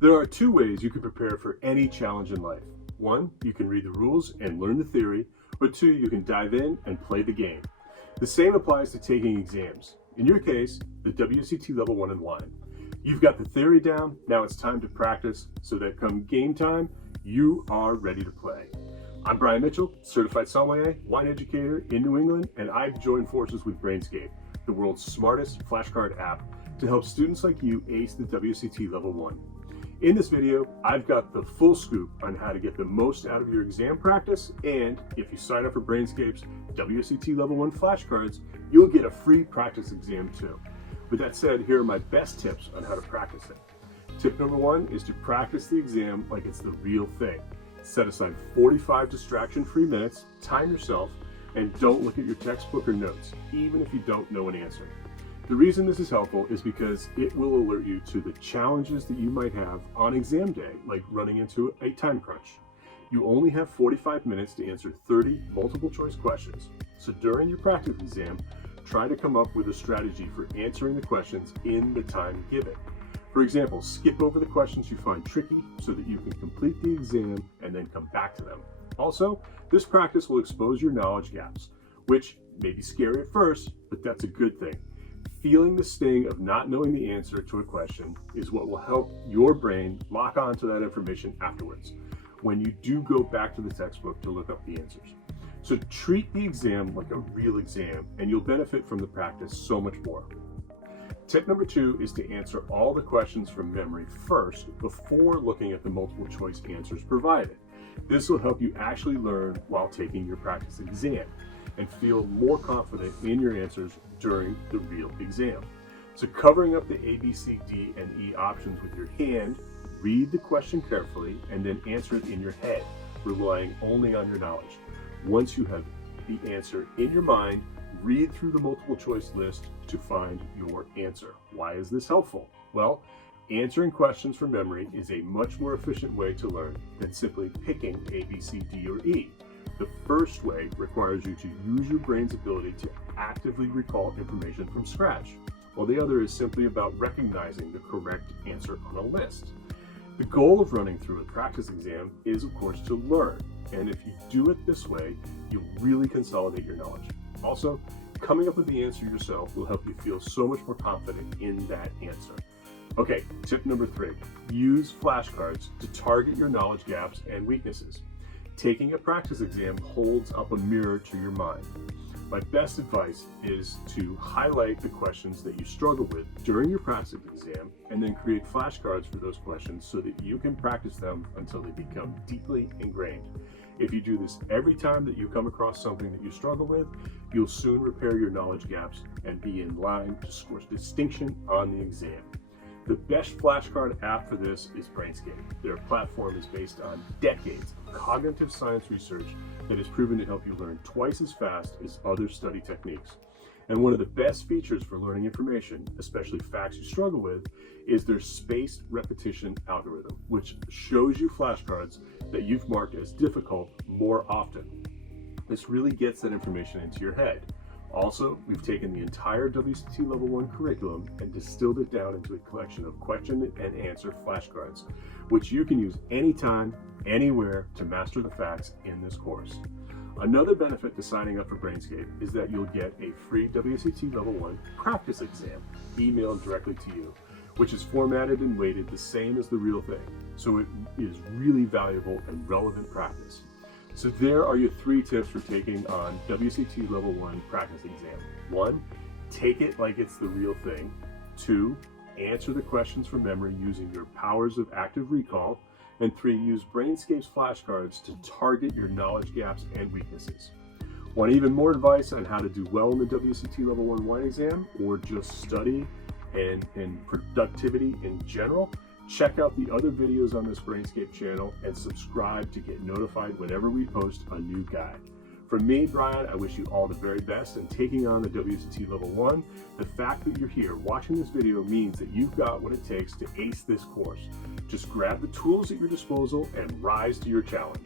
There are two ways you can prepare for any challenge in life. One, you can read the rules and learn the theory, or two, you can dive in and play the game. The same applies to taking exams. In your case, the WSET Level 1 in wine. You've got the theory down, now it's time to practice so that come game time, you are ready to play. I'm Brian Mitchell, certified sommelier, wine educator in New England, and I've joined forces with Brainscape, the world's smartest flashcard app, to help students like you ace the WSET Level 1. In this video, I've got the full scoop on how to get the most out of your exam practice, and if you sign up for Brainscape's WSET Level 1 flashcards, you'll get a free practice exam too. With that said, here are my best tips on how to practice it. Tip number one is to practice the exam like it's the real thing. Set aside 45 distraction-free minutes, time yourself, and don't look at your textbook or notes, even if you don't know an answer. The reason this is helpful is because it will alert you to the challenges that you might have on exam day, like running into a time crunch. You only have 45 minutes to answer 30 multiple choice questions. So during your practice exam, try to come up with a strategy for answering the questions in the time given. For example, skip over the questions you find tricky so that you can complete the exam and then come back to them. Also, this practice will expose your knowledge gaps, which may be scary at first, but that's a good thing. Feeling the sting of not knowing the answer to a question is what will help your brain lock onto that information afterwards, when you do go back to the textbook to look up the answers. So treat the exam like a real exam, and you'll benefit from the practice so much more. Tip number two is to answer all the questions from memory first before looking at the multiple choice answers provided. This will help you actually learn while taking your practice exam and feel more confident in your answers during the real exam. So covering up the A, B, C, D, and E options with your hand, read the question carefully, and then answer it in your head, relying only on your knowledge. Once you have the answer in your mind, read through the multiple choice list to find your answer. Why is this helpful? Well, answering questions from memory is a much more efficient way to learn than simply picking A, B, C, D, or E. The first way requires you to use your brain's ability to actively recall information from scratch, while the other is simply about recognizing the correct answer on a list. The goal of running through a practice exam is, of course, to learn, and if you do it this way, you'll really consolidate your knowledge. Also, coming up with the answer yourself will help you feel so much more confident in that answer. Okay, tip number three, use flashcards to target your knowledge gaps and weaknesses. Taking a practice exam holds up a mirror to your mind. My best advice is to highlight the questions that you struggle with during your practice exam and then create flashcards for those questions so that you can practice them until they become deeply ingrained. If you do this every time that you come across something that you struggle with, you'll soon repair your knowledge gaps and be in line to score distinction on the exam. The best flashcard app for this is Brainscape. Their platform is based on decades of cognitive science research that has proven to help you learn twice as fast as other study techniques. And one of the best features for learning information, especially facts you struggle with, is their spaced repetition algorithm, which shows you flashcards that you've marked as difficult more often. This really gets that information into your head. Also, we've taken the entire WSET Level 1 curriculum and distilled it down into a collection of question and answer flashcards, which you can use anytime, anywhere to master the facts in this course. Another benefit to signing up for Brainscape is that you'll get a free WSET Level 1 practice exam emailed directly to you, which is formatted and weighted the same as the real thing, so it is really valuable and relevant practice. So there are your three tips for taking on WSET Level 1 practice exam. 1, take it like it's the real thing. 2, answer the questions from memory using your powers of active recall. And 3, use Brainscape's flashcards to target your knowledge gaps and weaknesses. Want even more advice on how to do well in the WSET Level 1 wine exam, or just study and productivity in general? Check out the other videos on this Brainscape channel and subscribe to get notified whenever we post a new guide. From me, Brian, I wish you all the very best in taking on the WSET Level 1. The fact that you're here watching this video means that you've got what it takes to ace this course. Just grab the tools at your disposal and rise to your challenge.